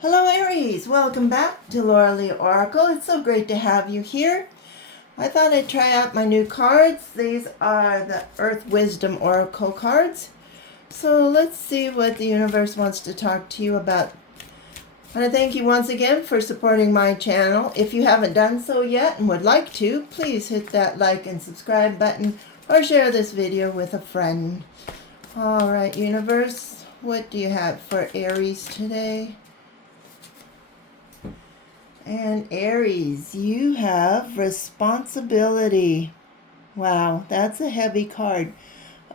Hello Aries, welcome back to Laura Lee Oracle. It's so great to have you here. I thought I'd try out my new cards. These are the Earth Wisdom Oracle cards. So let's see what the universe wants to talk to you about. I want to thank you once again for supporting my channel. If you haven't done so yet and would like to, please hit that like and subscribe button or share this video with a friend. All right, universe, what do you have for Aries today? And Aries, you have responsibility. Wow, that's a heavy card.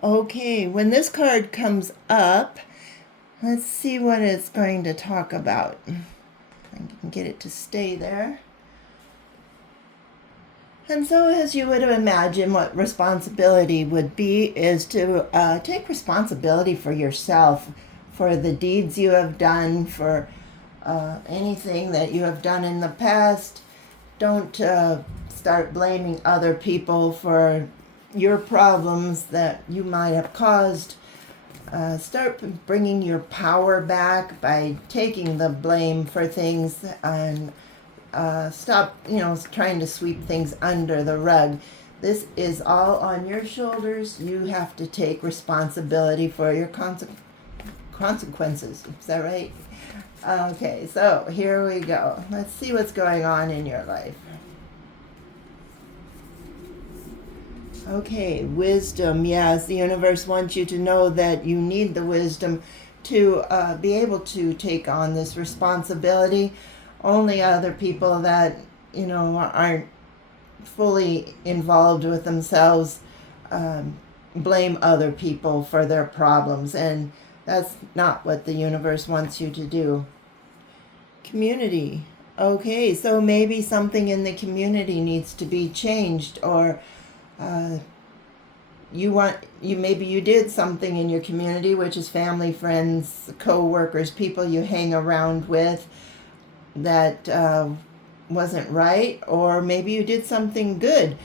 Okay, when this card comes up, let's see what it's going to talk about. I can get it to stay there. And so, as you would imagine, what responsibility would be is to take responsibility for yourself, for the deeds you have done, for anything that you have done in the past. Don't start blaming other people for your problems that you might have caused. Start bringing your power back by taking the blame for things and stop, trying to sweep things under the rug. This is all on your shoulders. You have to take responsibility for your consequences. Is that right? Okay, so here we go. Let's see what's going on in your life. Okay, wisdom. Yes, the universe wants you to know that you need the wisdom to be able to take on this responsibility. Only other people that, aren't fully involved with themselves blame other people for their problems, and that's not what the universe wants you to do. Community. Okay, so maybe something in the community needs to be changed, or maybe you did something in your community, which is family, friends, co-workers, people you hang around with, that wasn't right, or maybe you did something good.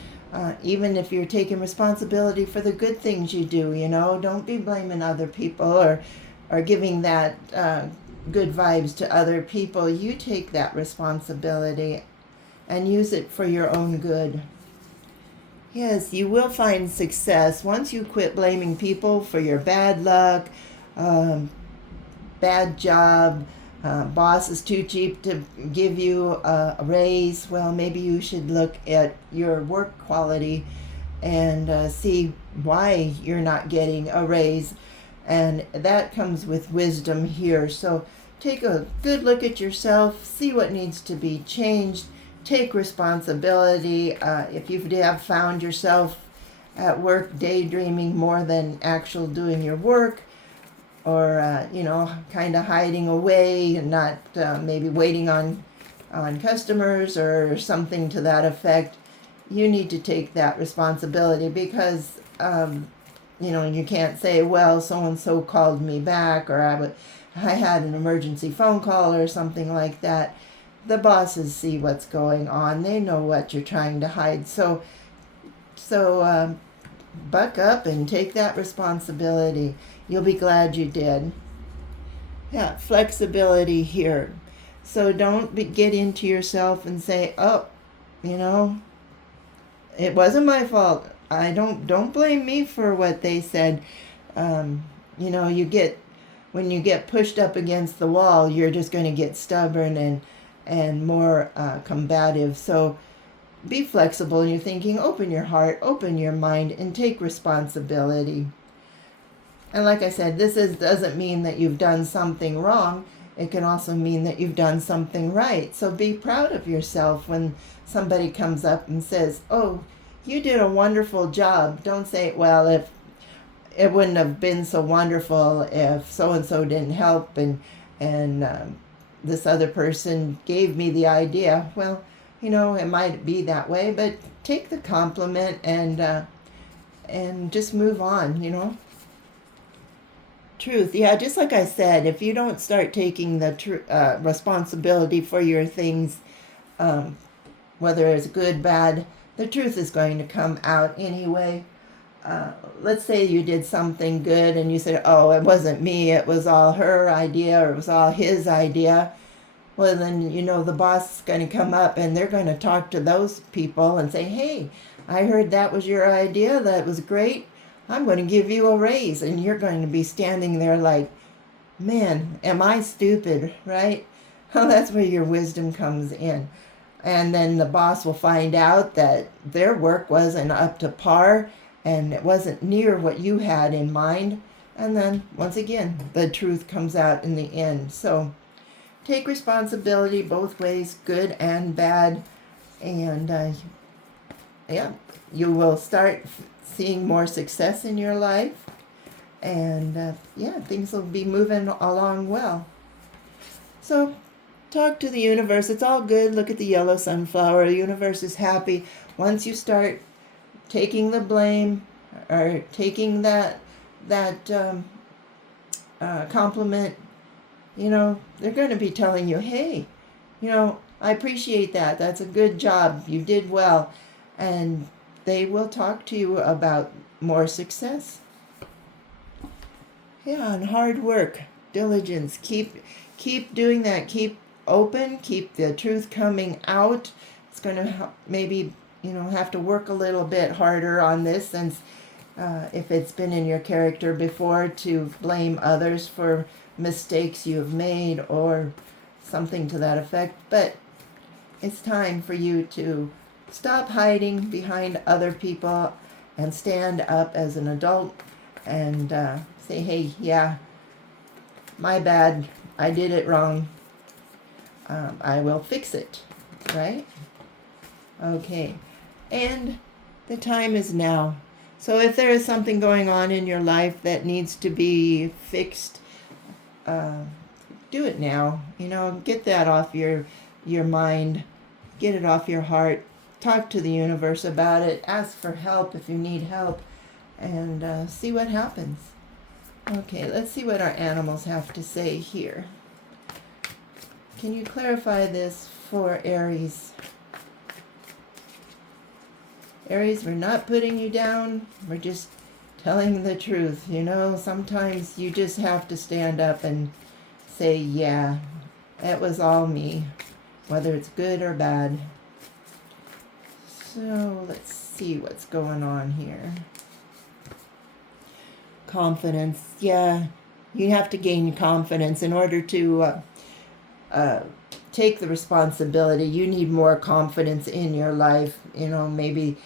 Even if you're taking responsibility for the good things you do, don't be blaming other people or giving that good vibes to other people. You take that responsibility and use it for your own good. Yes, you will find success once you quit blaming people for your bad luck, bad job, boss is too cheap to give you a raise. Well, maybe you should look at your work quality and see why you're not getting a raise. And that comes with wisdom here. So take a good look at yourself, see what needs to be changed, take responsibility. If you have found yourself at work daydreaming more than actual doing your work, or kind of hiding away and not maybe waiting on customers or something to that effect, you need to take that responsibility, because you can't say, well, so and so called me back, or I had an emergency phone call or something like that. The bosses see what's going on. They know what you're trying to hide. So buck up and take that responsibility. You'll be glad you did. Yeah, flexibility here. So don't get into yourself and say, oh, it wasn't my fault. Don't blame me for what they said. When you get pushed up against the wall, you're just going to get stubborn and more combative. So be flexible in your thinking. Open your heart, open your mind, and take responsibility. And like I said, doesn't mean that you've done something wrong. It can also mean that you've done something right. So be proud of yourself when somebody comes up and says, oh, you did a wonderful job. Don't say, well, if it wouldn't have been so wonderful if so-and-so didn't help and this other person gave me the idea. Well, it might be that way, but take the compliment and just move on, Truth. Yeah, just like I said, if you don't start taking the responsibility for your things, whether it's good, bad, the truth is going to come out anyway. Let's say you did something good and you said, oh, it wasn't me, it was all her idea, or it was all his idea. Well, then, the boss is going to come up and they're going to talk to those people and say, hey, I heard that was your idea. That was great. I'm going to give you a raise. And you're going to be standing there like, man, am I stupid, right? Well, that's where your wisdom comes in. And then the boss will find out that their work wasn't up to par and it wasn't near what you had in mind. And then, once again, the truth comes out in the end. So take responsibility both ways, good and bad. And yeah, you will start seeing more success in your life. And yeah, things will be moving along well. So talk to the universe. It's all good. Look at the yellow sunflower. The universe is happy. Once you start taking the blame or taking that compliment, they're going to be telling you, hey, I appreciate that. That's a good job. You did well. And they will talk to you about more success. Yeah, and hard work, diligence. Keep doing that. Keep open. Keep the truth coming out. It's going to maybe have to work a little bit harder on this, since if it's been in your character before to blame others for mistakes you have made or something to that effect. But it's time for you to stop hiding behind other people and stand up as an adult and say, hey, yeah, my bad, I did it wrong. I will fix it, right? Okay, and the time is now. So if there is something going on in your life that needs to be fixed, do it now. Get that off your mind, get it off your heart. Talk to the universe about it. Ask for help if you need help, and see what happens. Okay, let's see what our animals have to say here. Can you clarify this for Aries? Aries, we're not putting you down. We're just telling the truth. Sometimes you just have to stand up and say, yeah, that was all me, whether it's good or bad. So let's see what's going on here. Confidence. Yeah, you have to gain confidence in order to take the responsibility. You need more confidence in your life. Maybe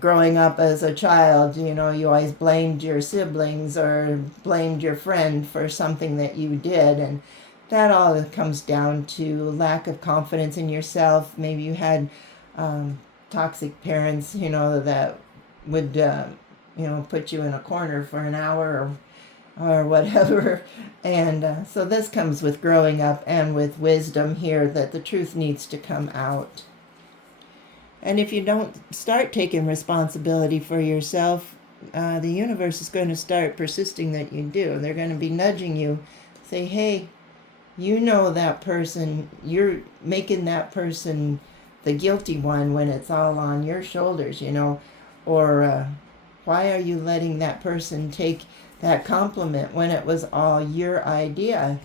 growing up as a child, you always blamed your siblings or blamed your friend for something that you did. And that all comes down to lack of confidence in yourself. Maybe you had toxic parents, that would put you in a corner for an hour or whatever. And so this comes with growing up and with wisdom here, that the truth needs to come out. And if you don't start taking responsibility for yourself, the universe is going to start persisting that you do. They're going to be nudging you, say, hey, that person, you're making that person the guilty one when it's all on your shoulders, or why are you letting that person take that compliment when it was all your idea?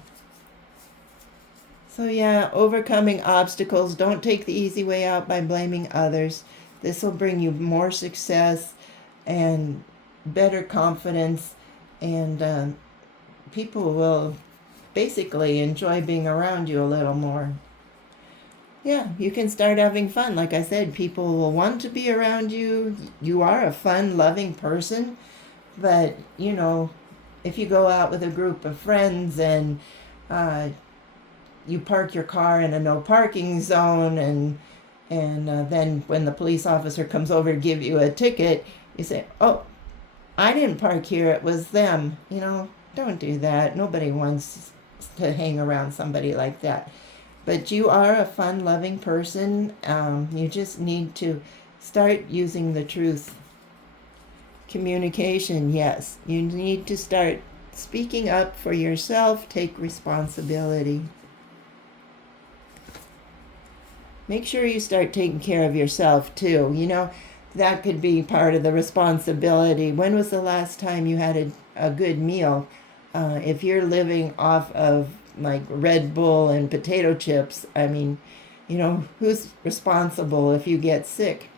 So yeah, overcoming obstacles. Don't take the easy way out by blaming others. This will bring you more success and better confidence, and people will basically enjoy being around you a little more. Yeah, you can start having fun. Like I said, people will want to be around you. You are a fun, loving person. But, if you go out with a group of friends and you park your car in a no parking zone, and then when the police officer comes over to give you a ticket, you say, oh, I didn't park here, it was them. Don't do that. Nobody wants to hang around somebody like that. But you are a fun, loving person. You just need to start using the truth. Communication, yes. You need to start speaking up for yourself. Take responsibility. Make sure you start taking care of yourself too. That could be part of the responsibility. When was the last time you had a good meal? If you're living off of like Red Bull and potato chips. I mean, who's responsible if you get sick?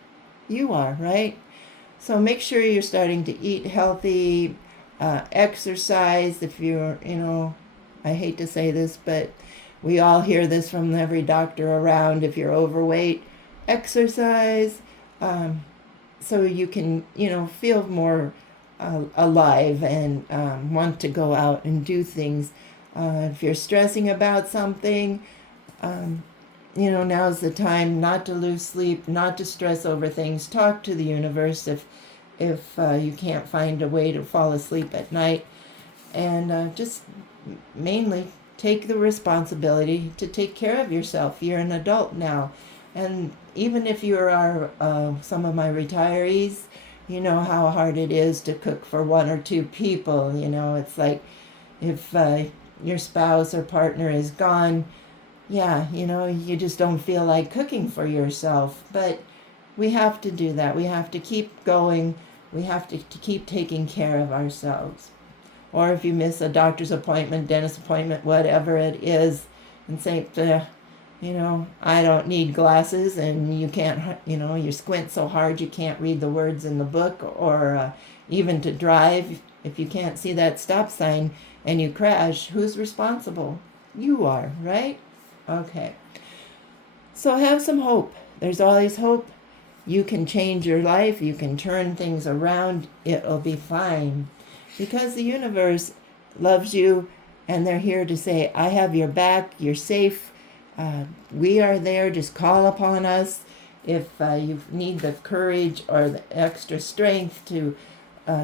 You are, right? So make sure you're starting to eat healthy, exercise. If you're, I hate to say this, but we all hear this from every doctor around. If you're overweight, exercise, so you can, feel more alive and want to go out and do things. If you're stressing about something, now's the time not to lose sleep, not to stress over things. Talk to the universe if you can't find a way to fall asleep at night, and just mainly take the responsibility to take care of yourself. You're an adult now, and even if you are some of my retirees, you know how hard it is to cook for one or two people. It's like if your spouse or partner is gone, yeah, you just don't feel like cooking for yourself. But we have to do that. We have to keep going. We have to keep taking care of ourselves. Or if you miss a doctor's appointment, dentist appointment, whatever it is, and say, I don't need glasses, and you can't, you squint so hard you can't read the words in the book, or even to drive, if you can't see that stop sign and you crash, who's responsible? You are, right? Okay. So have some hope. There's always hope. You can change your life. You can turn things around. It'll be fine. Because the universe loves you, and they're here to say, I have your back. You're safe. We are there. Just call upon us. If you need the courage or the extra strength to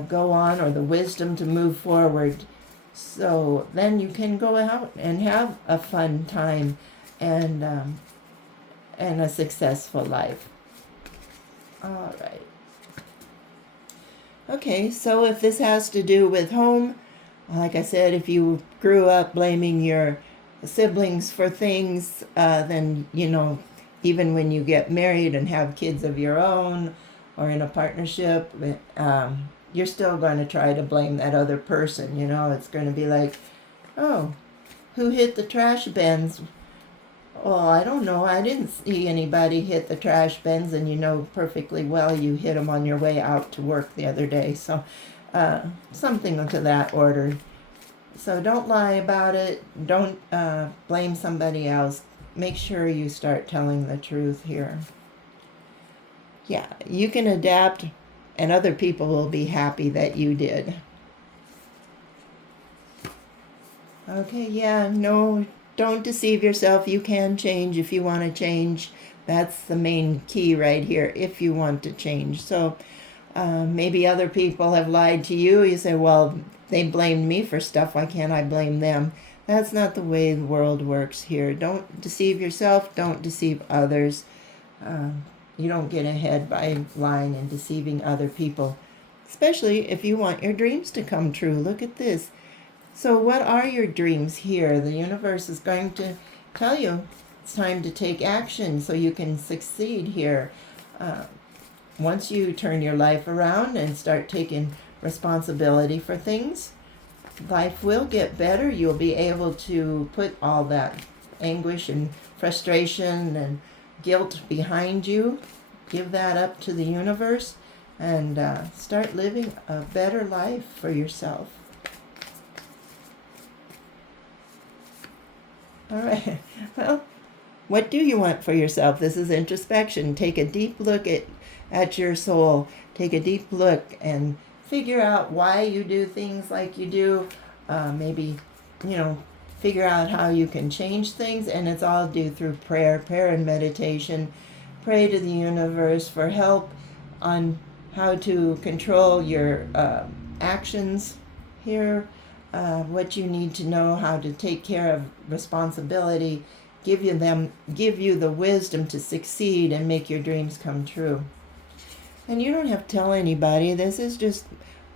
go on, or the wisdom to move forward, so then you can go out and have a fun time and a successful life. All right. Okay, so if this has to do with home, like I said, if you grew up blaming your siblings for things, then, even when you get married and have kids of your own or in a partnership, you're still going to try to blame that other person. It's going to be like, oh, who hit the trash bins? Oh, I don't know. I didn't see anybody hit the trash bins, and perfectly well you hit them on your way out to work the other day. So something to that order. So don't lie about it. Don't blame somebody else. Make sure you start telling the truth here. Yeah, you can adapt, and other people will be happy that you did. Okay, yeah, no, don't deceive yourself. You can change if you want to change. That's the main key right here, if you want to change. So maybe other people have lied to you. You say, well, they blamed me for stuff. Why can't I blame them? That's not the way the world works here. Don't deceive yourself. Don't deceive others. You don't get ahead by lying and deceiving other people, especially if you want your dreams to come true. Look at this. So what are your dreams here? The universe is going to tell you it's time to take action so you can succeed here. Once you turn your life around and start taking responsibility for things, life will get better. You'll be able to put all that anguish and frustration and guilt behind you. Give that up to the universe and start living a better life for yourself. All right. Well, what do you want for yourself? This is introspection. Take a deep look at your soul. Take a deep look and figure out why you do things like you do. Maybe, figure out how you can change things. And it's all due through prayer and meditation. Pray to the universe for help on how to control your actions here. What you need to know, how to take care of responsibility, give you the wisdom to succeed and make your dreams come true. And you don't have to tell anybody. This is just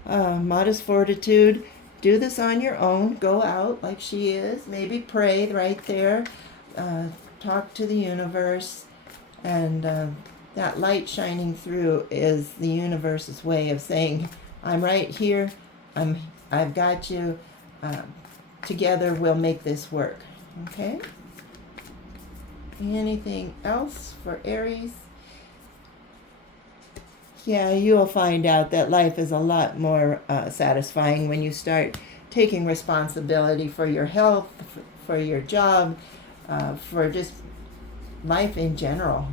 modest fortitude. Do this on your own. Go out like she is. Maybe pray right there. Talk to the universe. And that light shining through is the universe's way of saying, I'm right here. I've got you. Together we'll make this work. Okay? Anything else for Aries? Yeah, you'll find out that life is a lot more satisfying when you start taking responsibility for your health, for your job, for just life in general.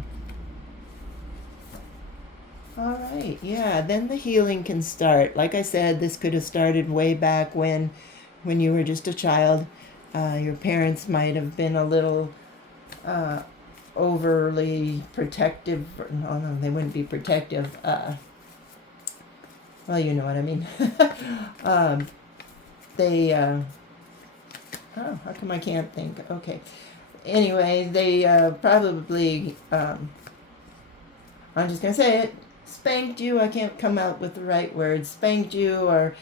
All right, yeah, then the healing can start. Like I said, this could have started way back when you were just a child. Your parents might have been a little overly protective. No, they wouldn't be protective. Well, you know what I mean. They, oh, how come I can't think? Okay. Anyway, they probably, I'm just going to say it, spanked you. I can't come out with the right words. Spanked you, or,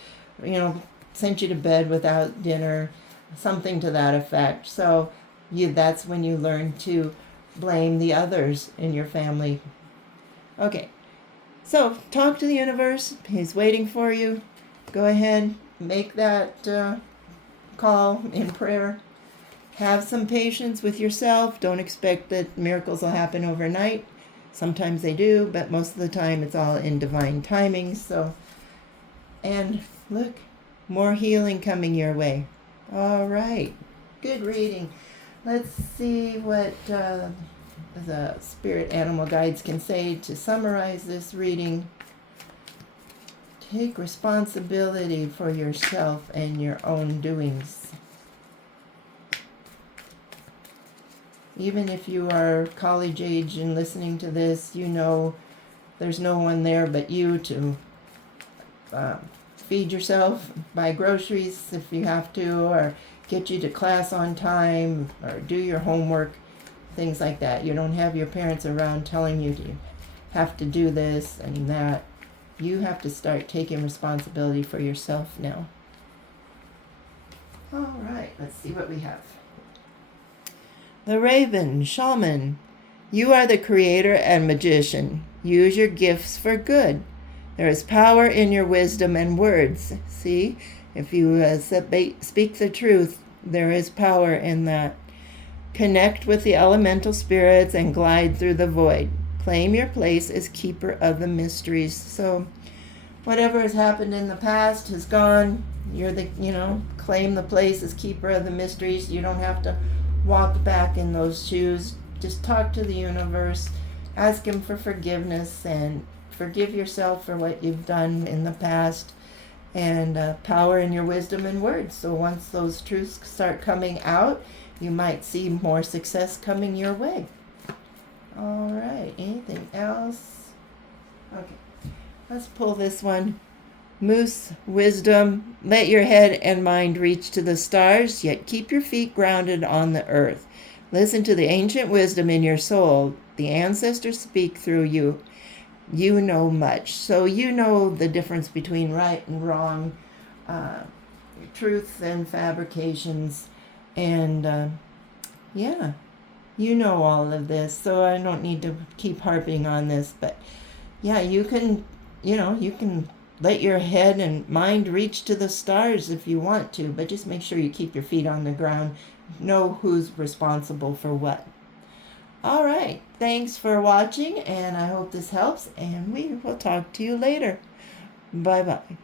sent you to bed without dinner, something to that effect. So that's when you learn to blame the others in your family. Okay. So talk to the universe. He's waiting for you. Go ahead, make that call in prayer. Have some patience with yourself. Don't expect that miracles will happen overnight. Sometimes they do, but most of the time it's all in divine timing. So, and look, more healing coming your way. All right, good reading. Let's see what the spirit animal guides can say to summarize this reading. Take responsibility for yourself and your own doings. Even if you are college age and listening to this, there's no one there but you to feed yourself, buy groceries if you have to, or get you to class on time, or do your homework, things like that. You don't have your parents around telling you to have to do this and that. You have to start taking responsibility for yourself now. All right, let's see what we have. The Raven, Shaman. You are the creator and magician. Use your gifts for good. There is power in your wisdom and words. See, if you speak the truth, there is power in that. Connect with the elemental spirits and glide through the void. Claim your place as keeper of the mysteries. So whatever has happened in the past has gone. You're claim the place as keeper of the mysteries. You don't have to walk back in those shoes. Just talk to the universe. Ask him for forgiveness and forgive yourself for what you've done in the past. And power in your wisdom and words. So once those truths start coming out, you might see more success coming your way. All right, anything else? Okay, let's pull this one. Moose, wisdom, let your head and mind reach to the stars, yet keep your feet grounded on the earth. Listen to the ancient wisdom in your soul. The ancestors speak through you. You know much. So you know the difference between right and wrong, truth and fabrications, and you know all of this, so I don't need to keep harping on this, but yeah, you can let your head and mind reach to the stars if you want to, but just make sure you keep your feet on the ground. Know who's responsible for what. All right, thanks for watching, and I hope this helps, and we will talk to you later. Bye-bye.